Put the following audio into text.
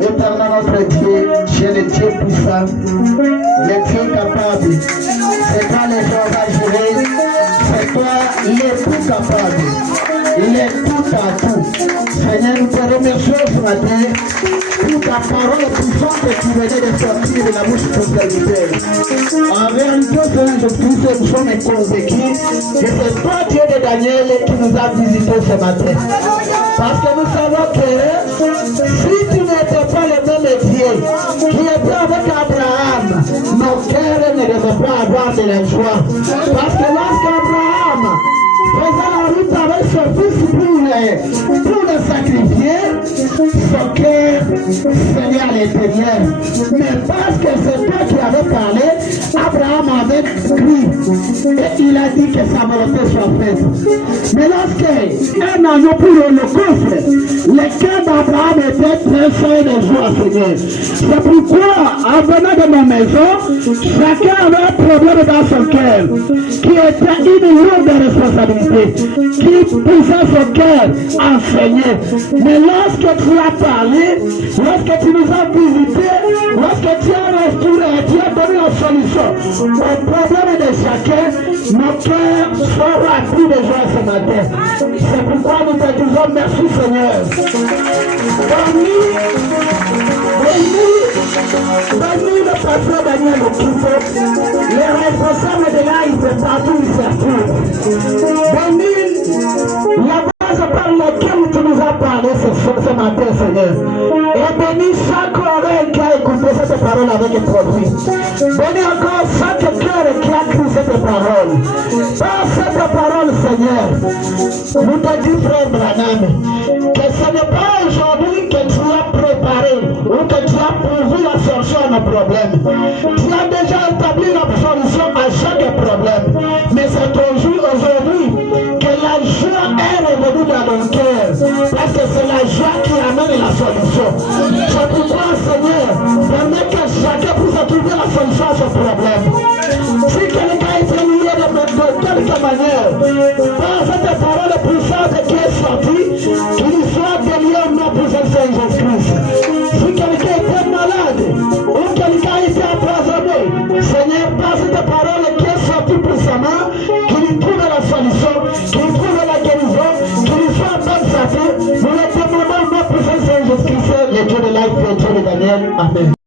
Éternel notre Dieu, tu es le Dieu puissant, le Dieu capable. C'est toi le Jéhovah Jireh, c'est toi le tout capable, il est tout à tout. Seigneur, nous te remercions ce matin pour ta parole puissante que tu venais de sortir de la bouche de ton serviteur. En vérité, Seigneur Jésus-Christ, nous sommes convaincus que c'est toi, Dieu de Daniel, qui nous a visités ce matin. Parce que nous savons que si tu n'étais pas le même Dieu qui était avec Abraham, nos cœurs ne devaient pas avoir de la joie. Parce que lorsqu'Abraham faisait la route avec son fils pour le sacrifier, son cœur Seigneur l'intérieur. Mais parce que c'est toi qui avais parlé, Abraham avait crié et il a dit que sa volonté soit faite. Mais lorsqu'un agneau pour l'holocauste, le cœur d'Abraham était très fort de joie, Seigneur. C'est pourquoi, en venant de ma maison, chacun avait un problème dans son cœur, qui était une lourde responsabilité, qui poussait son cœur à enseigner. Mais lorsque tu as parlé, lorsque tu nous as visités, lorsque tu as restauré, tu as donné la solution au problème de chacun, nos cœurs sont remplis de joie ce matin. C'est pourquoi nous te disons merci, Seigneur. Bénis le pasteur Daniel Okipo, les responsables de l'AIP partout où ils se trouvent. Bénis la base par laquelle tu nous as parlé ce matin, Seigneur. Et bénis chaque oreille qui a écouté cette parole avec profit. Bénis encore chaque cœur qui a cru cette parole. Par cette parole, Seigneur, nous te disons, frère Branham, que ce n'est pas aujourd'hui que tu as préparé ou que tu as posé la solution à nos problèmes. Tu as déjà établi la solution à chaque problème. Mais c'est aujourd'hui que la joie est revenue dans mon cœur. Parce que c'est la joie qui amène la solution. C'est pourquoi, Seigneur, permets que chacun puisse trouver la solution à ce problème. Si quelqu'un est lié de quelque manière, par cette parole puissante qui est sortie, qu'il soit délié au nom de Jésus-Christ. Si quelqu'un était malade, ou quelqu'un était empoisonné, Seigneur, par cette parole qui est sortie puissamment, qu'il trouve la solution, qu'il trouve la guérison, qu'il soit en bonne santé, nous le demandons au nom de Jésus-Christ, le Dieu de life, le Dieu de Daniel. Amen.